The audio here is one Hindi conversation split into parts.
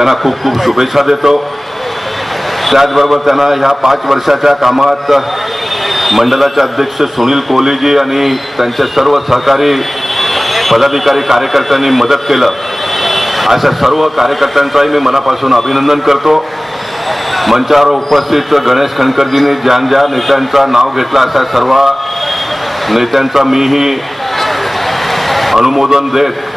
त्यांना खूप खूप शुभेच्छा देतो। त्याचबरोबर त्यांना ह्या 5 वर्षाच्या कामात मंडळाचे अध्यक्ष सुनील कोहलीजी आणि त्यांचे सर्व सहकारी पदाधिकारी कार्यकर्त्यांनी मदत केलं, अशा सर्व कार्यकर्त्यांचाही मी मनापासून अभिनंदन करतो। मंचावर उपस्थित गणेश खणकरजींनी ज्या ज्या नेत्यांचं नाव घेतलं अशा सर्व नेत्यांचा मीही अनुमोदन देत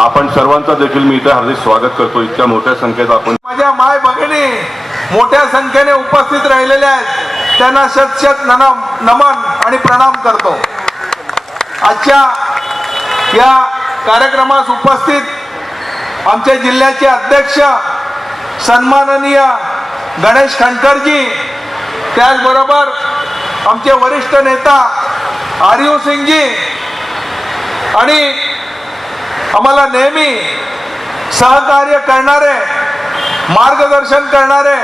आपण सर्वांचा देखील मी इथे हार्दिक स्वागत करतो। इतक्या मोठ्या संख्येत आपण माझ्या माय भगिनी मोठ्या संख्येने उपस्थित राहिलेल्या आहेत, त्यांना शत नमन आणि प्रणाम करतो। आजच्या या कार्यक्रमास उपस्थित आमचे जिल्ह्याचे अध्यक्ष सन्माननीय गणेश खणकरजी, त्याचबरोबर आमचे वरिष्ठ नेता आरियू सिंगजी आणि आम्हाला नेहमी सहकार्य करणारे, मार्गदर्शन करणारे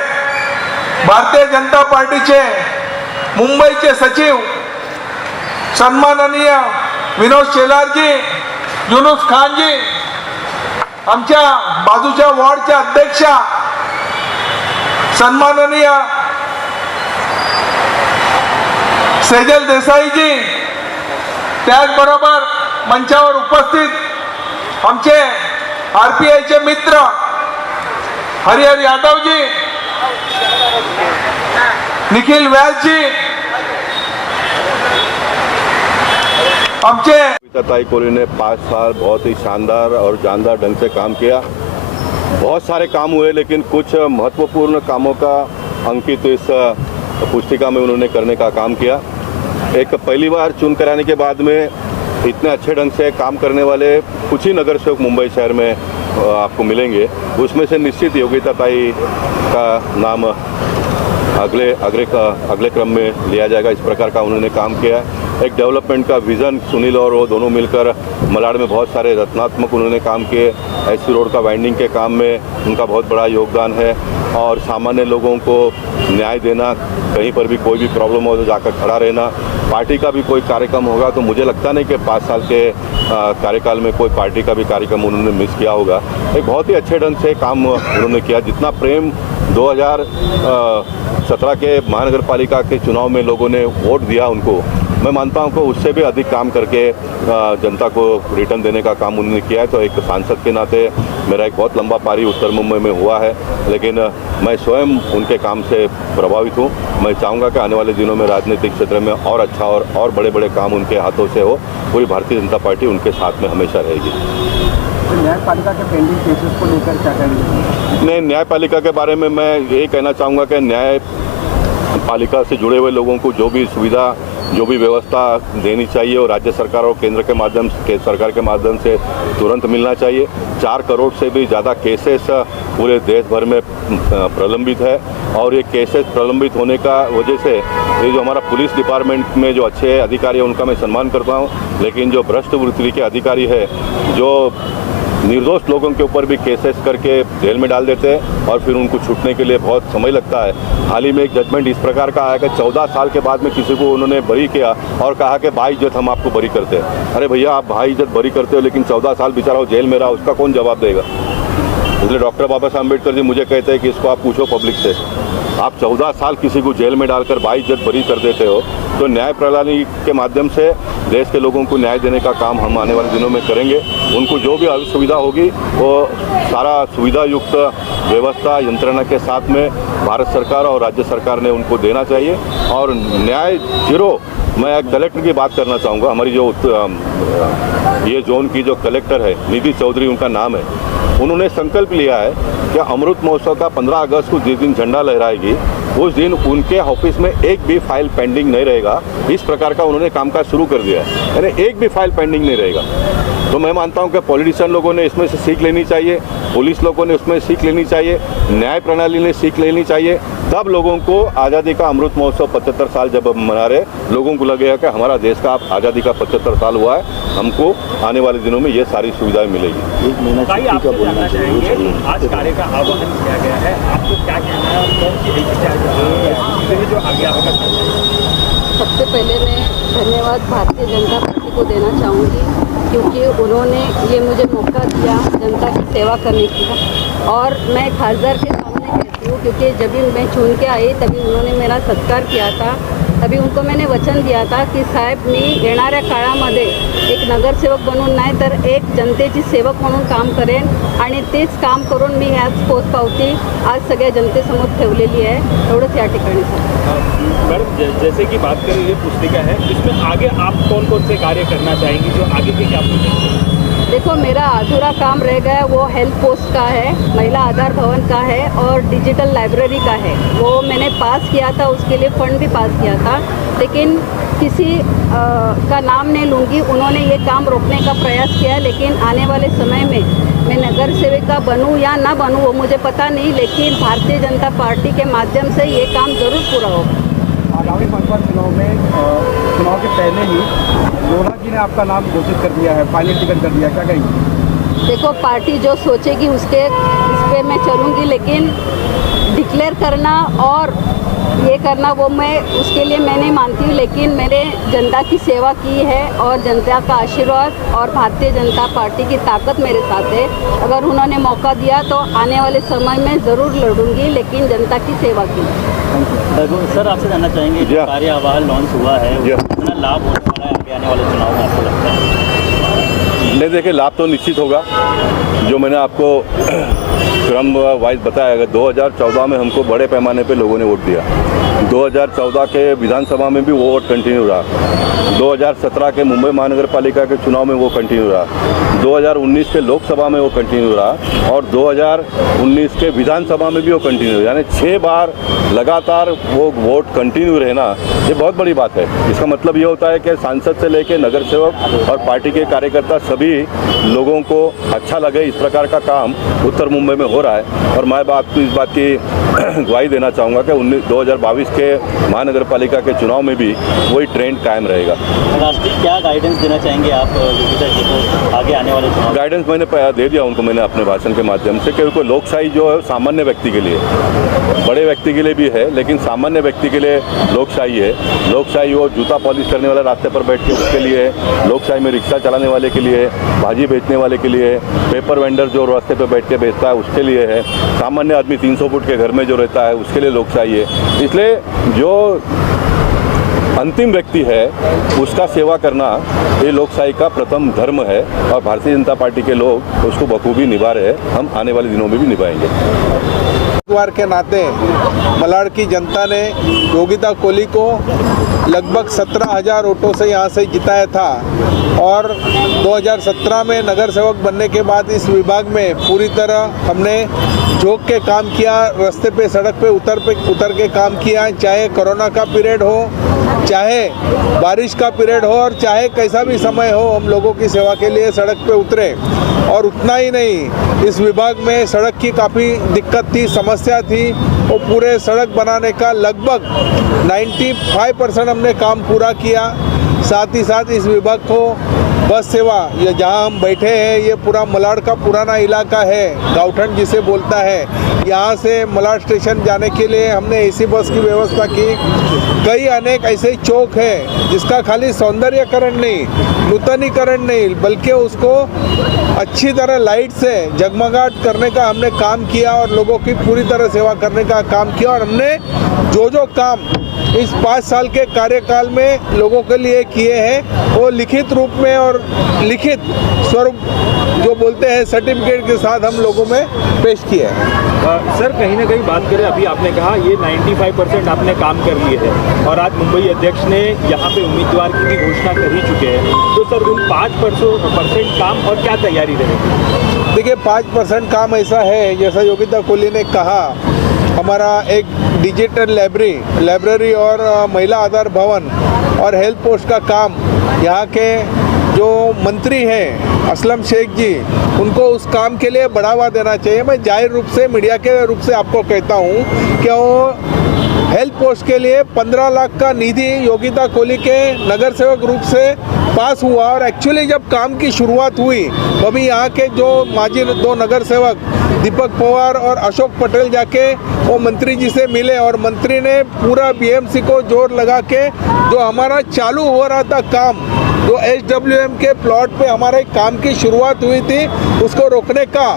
भारतीय जनता पार्टीचे मुंबईचे सचिव सन्माननीय विनोद शेलारजी, युनुस खानजी, आमच्या बाजूच्या वॉर्डच्या अध्यक्षा सन्माननीय सेजल देसाईजी, त्याचबरोबर मंचावर उपस्थित आमचे आरपीआयचे मित्र हरिहर यादवजी, निखिल व्यासजी, आमचे ताई कोहली ने 5 साल बहुत ही शानदार और जानदार ढंग से काम किया। बहुत सारे काम हुए, लेकिन कुछ महत्वपूर्ण कामों का अंकित इस पुस्तिका में उन्होंने करने का काम किया। एक पहली बार चुन कर आने के बाद में इतने अच्छे ढंग से काम करने वाले कुछ ही नगर सेवक मुंबई शहर में आपको मिलेंगे। उसमें से निश्चित योगिता ताई का नाम अगले क्रम में लिया जाएगा। इस प्रकार का उन्होंने काम किया। एक डेवलपमेंट का विज़न सुनील और वो दोनों मिलकर मलाड में बहुत सारे रचनात्मक उन्होंने काम किए। एससी रोड का वाइंडिंग के काम में उनका बहुत बड़ा योगदान है और सामान्य लोगों को न्याय देना, कहीं पर भी कोई भी प्रॉब्लम हो तो जाकर खड़ा रहना। पार्टी का भी कोई कार्यक्रम होगा तो मुझे लगता नहीं कि 5 साल के कार्यकाल में कोई पार्टी का भी कार्यक्रम उन्होंने मिस किया होगा। एक बहुत ही अच्छे ढंग से काम उन्होंने किया। जितना प्रेम 2017 के महानगर पालिका के चुनाव में लोगों ने वोट दिया उनको, मैं मानता हूं कि उससे भी अधिक काम करके जनता को रिटर्न देने का काम उन्होंने किया है। तो एक सांसद के नाते मेरा एक बहुत लंबा पारी उत्तर मुंबई में हुआ है, लेकिन मैं स्वयं उनके काम से प्रभावित हूं। मैं चाहूँगा कि आने वाले दिनों में राजनीतिक क्षेत्र में और अच्छा और बड़े बड़े काम उनके हाथों से हो। पूरी भारतीय जनता पार्टी उनके साथ में हमेशा रहेगी। तो न्यायपालिका के पेंडिंग केसेस को लेकर क्या कहेंगे? नहीं, न्यायपालिका के बारे में मैं ये कहना चाहूँगा कि न्यायपालिका से जुड़े हुए लोगों को जो भी सुविधा, जो भी व्यवस्था देनी चाहिए और राज्य सरकार और केंद्र के सरकार के माध्यम से तुरंत मिलना चाहिए। 4 करोड़ से भी ज़्यादा केसेस पूरे देश भर में प्रलंबित है और ये केसेस प्रलंबित होने का वजह से ये जो हमारा पुलिस डिपार्टमेंट में जो अच्छे अधिकारी हैं उनका मैं सम्मान करता हूँ, लेकिन जो भ्रष्ट वृत्ति के अधिकारी है, जो निर्दोष लोगों के ऊपर भी केसेस करके जेल में डाल देते हैं और फिर उनको छूटने के लिए बहुत समय लगता है। हाल ही में एक जजमेंट इस प्रकार का आया कि 14 साल के बाद में किसी को उन्होंने बरी किया और कहा कि बाइज्जत हम आपको बरी करते हैं। अरे भैया, आप बाइज्जत बरी करते हो, लेकिन 14 साल बेचारा वो जेल में रहा, उसका कौन जवाब देगा? इसलिए डॉक्टर बाबा साहब अम्बेडकर जी मुझे कहते हैं कि इसको आप पूछो पब्लिक से। आप 14 साल किसी को जेल में डालकर बाइज्जत बरी कर देते हो, तो न्याय प्रणाली के माध्यम से देश के लोगों को न्याय देने का काम हम आने वाले दिनों में करेंगे। उनको जो भी असुविधा होगी वो सारा सुविधा युक्त व्यवस्था यंत्रणा के साथ में भारत सरकार और राज्य सरकार ने उनको देना चाहिए। और न्याय जीरो, मैं कलेक्टर की बात करना चाहूँगा। हमारी जो ये जोन की जो कलेक्टर है निधि चौधरी उनका नाम है, उन्होंने संकल्प लिया है कि अमृत महोत्सव का 15 अगस्त को जिस दिन झंडा लहराएगी उस दिन उनके ऑफिस में एक भी फाइल पेंडिंग नहीं रहेगा। इस प्रकार का उन्होंने कामकाज शुरू कर दिया है, यानी एक भी फाइल पेंडिंग नहीं रहेगा। तो मैं मानता हूं कि पॉलिटिशियन लोगों ने इसमें से सीख लेनी चाहिए, पुलिस लोगों ने उसमें सीख लेनी चाहिए, न्याय प्रणाली ने सीख लेनी चाहिए। तब लोगों को आज़ादी का अमृत महोत्सव 75 साल जब मना रहे, लोगों को लगेगा कि हमारा देश का आज़ादी का 75 साल हुआ है, हमको आने वाले दिनों में ये सारी सुविधाएं मिलेगी। एक महीना छुट्टी का बोलना चाहिए। आज कार्य का आह्वान किया गया है, आपको क्या कहना है और कौन सी ऐसी जो आगे आएगा? सबसे पहले मैं धन्यवाद भारतीय जनता पार्टी को देना चाहूँगी क्योंकि उन्होंने ये मुझे मौका दिया जनता की सेवा करने की। और मैं खासदार के सामने कहती हूँ, क्योंकि जब भी मैं चुन के आई तभी उन्होंने मेरा सत्कार किया था। तभी उनको मैंने वचन दिया था की साहेब मी येणाऱ्या काळामध्ये एक नगरसेवक बनून नाही तर एक जनतेची सेवक म्हणून काम करेन आणि तेच काम करून मी ह्याच पोचपावती आज सगळ्या जनतेसमोर ठेवलेली आहे। एवढंच या ठिकाणी सांगते। मैडम जैसे कि बात करें ये पुस्तिका है, इसमें आगे आप कौन कौन से कार्य करना चाहेंगी जो आगे के क्या प्रोजेक्ट हैं? देखो, मेरा अधूरा काम रह गया वो हेल्थ पोस्ट का है, महिला आधार भवन का है और डिजिटल लाइब्रेरी का है। वो मैंने पास किया था, उसके लिए फंड भी पास किया था, लेकिन किसी का नाम नहीं लूँगी, उन्होंने ये काम रोकने का प्रयास किया। लेकिन आने वाले समय में मैं नगर सेविका बनूँ या ना बनूँ वो मुझे पता नहीं, लेकिन भारतीय जनता पार्टी के माध्यम से ये काम ज़रूर पूरा होगा। आगामी पंचायत चुनाव में चुनाव के पहले ही लोढ़ा जी ने आपका नाम घोषित कर दिया है, फाइनल टिकट कर दिया, क्या कहेंगे? देखो, पार्टी जो सोचेगी उसके इस पे मैं चलूँगी, लेकिन डिक्लेयर करना और ये करना वो मैं उसके लिए मैं नहीं मानती हूँ। लेकिन मैंने जनता की सेवा की है और जनता का आशीर्वाद और भारतीय जनता पार्टी की ताकत मेरे साथ है। अगर उन्होंने मौका दिया तो आने वाले समय में ज़रूर लड़ूंगी, लेकिन जनता की सेवा की। सर, आपसे जानना चाहेंगे जो कार्य अहवाल लॉन्च हुआ है कितना लाभ होने वाला है आगे आने वाले चुनाव में, आपको लगता है? नहीं, देखिए, लाभ तो निश्चित होगा। जो मैंने आपको क्रम वाइज बताया, अगर 2014 में हमको बड़े पैमाने पे लोगों ने वोट दिया, 2014 के विधानसभा में भी वो वोट कंटिन्यू रहा, 2017 के मुंबई महानगर पालिका के चुनाव में वो कंटिन्यू रहा, 2019 के लोकसभा में वो कंटिन्यू रहा और 2019 के विधानसभा में भी वो कंटिन्यू, यानी 6 बार लगातार वो वोट कंटिन्यू रहना, ये बहुत बड़ी बात है। इसका मतलब ये होता है कि सांसद से लेकर नगर सेवक और पार्टी के कार्यकर्ता सभी लोगों को अच्छा लगे, इस प्रकार का काम उत्तर मुंबई में हो रहा है। और मैं आपको इस बात की गवाही देना चाहूँगा कि 2022 के महानगर पालिका के चुनाव में भी वही ट्रेंड कायम रहेगा। राष्ट्रीय क्या गाइडेंस देना चाहेंगे आप योगिता जी को आगे आने वाले चुनाव? गाइडेंस मैंने दे दिया उनको, मैंने अपने भाषण के माध्यम से, क्योंकि लोकशाही जो है सामान्य व्यक्ति के लिए, बड़े व्यक्ति के लिए भी है, लेकिन सामान्य व्यक्ति के लिए लोकशाही है। लोकशाही वो जूता पॉलिश करने वाला रास्ते पर बैठ के उसके लिए है, लोकशाही में रिक्शा चलाने वाले के लिए है, भाजी बेचने वाले के लिए है, पेपर वेंडर जो रास्ते पर बैठ के बेचता है उसके लिए है, सामान्य आदमी 300 फुट के घर में जो रहता है उसके लिए लोकशाही है। इसलिए जो अंतिम व्यक्ति है उसका सेवा करना ये लोकशाही का प्रथम धर्म है और भारतीय जनता पार्टी के लोग उसको बखूबी निभा रहे हैं। हम आने वाले दिनों में भी निभाएंगे। उम्मीदवार के नाते मलाड की जनता ने योगिता कोहली को लगभग 17,000 वोटों से यहाँ से जिताया था और 2017 में नगर सेवक बनने के बाद इस विभाग में पूरी तरह हमने झोंक के काम किया, रास्ते पे सड़क पे उतर के काम किया, चाहे कोरोना का पीरियड हो, चाहे बारिश का पीरियड हो और चाहे कैसा भी समय हो, हम लोगों की सेवा के लिए सड़क पे उतरे। और उतना ही नहीं, इस विभाग में सड़क की काफ़ी दिक्कत थी, समस्या थी, वो पूरे सड़क बनाने का लगभग 95% हमने काम पूरा किया। साथ ही साथ इस विभाग को बस सेवा, ये जहाँ हम बैठे हैं ये पूरा मलाड का पुराना इलाका है, गाँवठन जिसे बोलता है, यहाँ से मलाड स्टेशन जाने के लिए हमने एसी बस की व्यवस्था की। कई अनेक ऐसे चौक है जिसका खाली सौंदर्यकरण नहीं, नूतनीकरण नहीं, बल्कि उसको अच्छी तरह लाइट से जगमगाहट करने का हमने काम किया और लोगों की पूरी तरह सेवा करने का काम किया। और हमने जो काम इस 5 साल के कार्यकाल में लोगों के लिए किए हैं वो लिखित रूप में और लिखित स्वरूप जो बोलते हैं सर्टिफिकेट के साथ हम लोगों में पेश किए हैं। सर, कहीं ना कहीं बात करें, अभी आपने कहा ये 95% आपने काम कर लिए हैं और आज मुंबई अध्यक्ष ने यहाँ पे उम्मीदवार की भी घोषणा कर ही चुके हैं, तो सर उन 5% काम और क्या तैयारी रहेगी? देखिए, 5% काम ऐसा है, जैसा योगिता कोहली ने कहा, हमारा एक डिजिटल लाइब्रेरी और महिला आधार भवन और हेल्थ पोस्ट का काम यहाँ के जो मंत्री हैं असलम शेख जी, उनको उस काम के लिए बढ़ावा देना चाहिए। मैं जाहिर रूप से मीडिया के रूप से आपको कहता हूँ कि वो हेल्थ पोस्ट के लिए 15 लाख का निधि योगिता कोहली के नगर सेवक रूप से पास हुआ और एक्चुअली जब काम की शुरुआत हुई तभी यहाँ के जो माजी 2 नगर सेवक दीपक पवार और अशोक पटेल जाके वो मंत्री जी से मिले और मंत्री ने पूरा बीएमसी को जोर लगा के जो हमारा चालू हो रहा था काम जो HWM के प्लॉट पे हमारे काम की शुरुआत हुई थी उसको रोकने का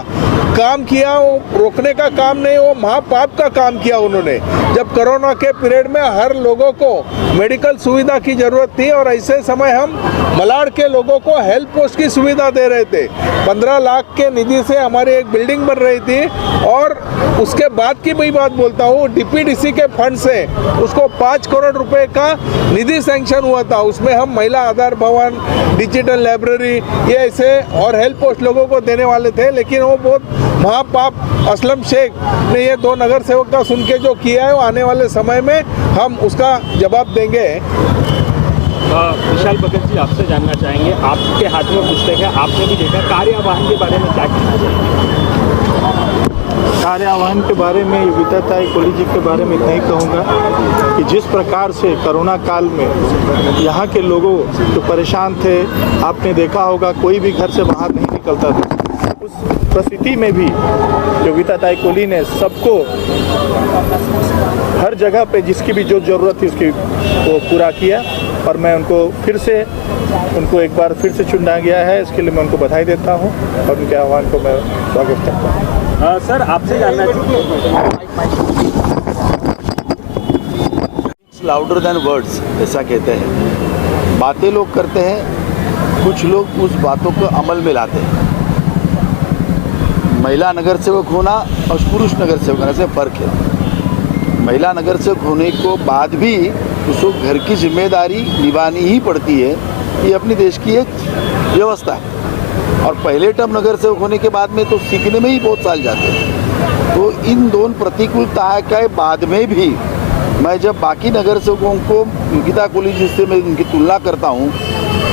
काम किया। वो रोकने का काम नहीं, वो महापाप का काम किया उन्होंने। जब कोरोना के पीरियड में हर लोगों को मेडिकल सुविधा की जरूरत थी और ऐसे समय हम मलाड के लोगों को हेल्थ पोस्ट की सुविधा दे रहे थे। 15 लाख के निधि से हमारी एक बिल्डिंग बन रही थी और उसके बाद की भी बात बोलता हूँ, DPDC के फंड से उसको 5 करोड़ रुपए का निधि सैंक्शन हुआ था। उसमें हम महिला आधार भवन, डिजिटल लाइब्रेरी, ये ऐसे और हेल्थ पोस्ट लोगों को देने वाले थे, लेकिन वो बहुत महापाप असलम शेख ने ये 2 नगर सेवक का सुन के जो किया है, वो आने वाले समय में हम उसका जवाब देंगे। विशाल भगत जी, आपसे जानना चाहेंगे, आपके हाथ में पुस्तक है, आपने भी देखा, कार्य आह्वान के बारे में क्या कहना चाहिए? कार्य आह्वान के बारे में योगिता ताई कोली जी के बारे में इतना ही कहूँगा कि जिस प्रकार से कोरोना काल में यहाँ के लोगों जो परेशान थे, आपने देखा होगा कोई भी घर से बाहर नहीं निकलता था। उस परिस्थिति में भी योगिता ताई कोली ने सबको हर जगह पे जिसकी भी जो ज़रूरत थी उसकी वो पूरा किया और मैं उनको एक बार फिर से चुना गया है, इसके लिए मैं उनको बधाई देता हूँ और उनके आह्वान को मैं स्वागत करता हूँ। सर, आपसे जानना चाहिए, लाउडर देन वर्ड्स ऐसा कहते हैं। बातें लोग करते हैं, कुछ लोग उस बातों को अमल में लाते हैं। महिला नगर सेवक होना और पुरुष नगर सेवक होने से फ़र्क है। महिला नगर सेवक होने को बाद भी उसको घर की जिम्मेदारी निभानी ही पड़ती है, ये अपनी देश की एक व्यवस्था है। और पहले टर्म नगर सेवक होने के बाद में तो सीखने में ही बहुत साल जाते हैं। तो इन दोनों प्रतिकूलता के बाद में भी मैं जब बाकी नगर सेवकों को योगिता कोली जी से मैं उनकी तुलना करता हूँ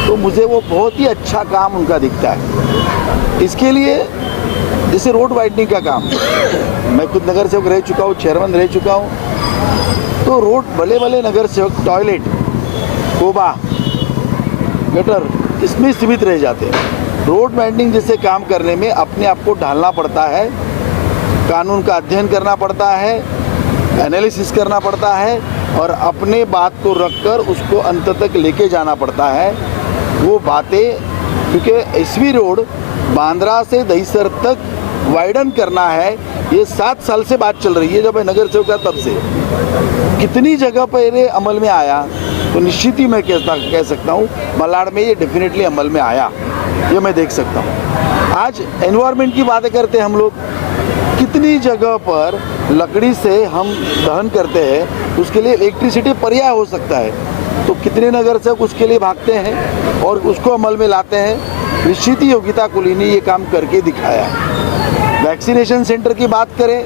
तो मुझे वो बहुत ही अच्छा काम उनका दिखता है। इसके लिए जैसे रोड वाइडनिंग का काम, मैं खुद नगर सेवक रह चुका हूँ, चेयरमैन रह चुका हूँ, तो रोड भले नगर सेवक टॉयलेट, कोबा, गटर इसमें सीमित रह जाते हैं। रोड वाइडनिंग जैसे काम करने में अपने आप को ढालना पड़ता है, कानून का अध्ययन करना पड़ता है, एनालिसिस करना पड़ता है और अपने बात को रखकर उसको अंत तक लेके जाना पड़ता है। वो बातें, क्योंकि एसवी रोड बांद्रा से दहीसर तक वाइडन करना है, ये 7 साल से बात चल रही है जब मैं नगर सेवक था तब से। कितनी जगह पहले अमल में आया तो निश्चित ही मैं कह सकता हूँ मलाड में ये डेफिनेटली अमल में आया, ये मैं देख सकता हूँ। आज एनवायरनमेंट की बातें करते हैं हम लोग, कितनी जगह पर लकड़ी से हम दहन करते हैं, उसके लिए इलेक्ट्रिसिटी पर्याय हो सकता है, तो कितने नगर सेवक उसके लिए भागते हैं और उसको अमल में लाते हैं। निश्चित ही योगिता कोली ने ये काम करके दिखाया है। वैक्सीनेशन सेंटर की बात करें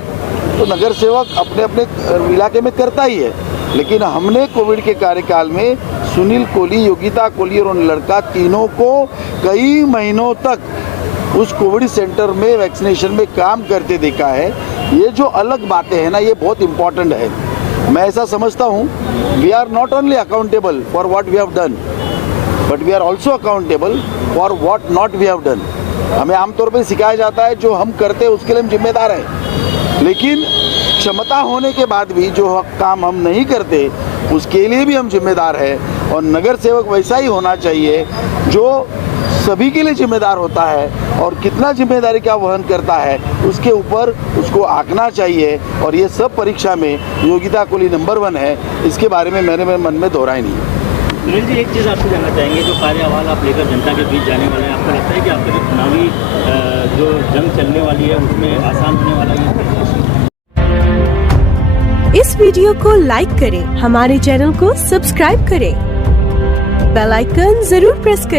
तो नगर सेवक अपने अपने इलाके में करता ही है, लेकिन हमने कोविड के कार्यकाल में सुनील कोली, योगिता कोली और लड़का तीनों को कई महीनों तक उस कोविड सेंटर में वैक्सीनेशन में काम करते देखा है। ये जो अलग बातें हैं ना, ये बहुत इम्पॉर्टेंट है। मैं ऐसा समझता हूँ, we are not only accountable for what we have done, but we are also accountable for what not we have done. हमें आमतौर पर सिखाया जाता है जो हम करते हैं उसके लिए हम जिम्मेदार हैं, लेकिन क्षमता होने के बाद भी जो काम हम नहीं करते उसके लिए भी हम जिम्मेदार हैं। और नगर सेवक वैसा ही होना चाहिए जो सभी के लिए जिम्मेदार होता है और कितना जिम्मेदारी का वहन करता है उसके ऊपर उसको आंकना चाहिए। और ये सब परीक्षा में योगिता कोली नंबर 1 है, इसके बारे में मेरे मन में दोहरा ही नहीं है। सुनील जी, एक चीज़ आपसे जानना चाहेंगे, जो कार्य अहवाल आप लेकर जनता के बीच जाने वाले हैं, आपको लगता है कि आपका जो चुनावी जो जंग चलने वाली है उसमें आसान होने वाला है? इस वीडियो को लाइक करें, हमारे चैनल को सब्सक्राइब करें, बेल आइकन जरूर प्रेस करें।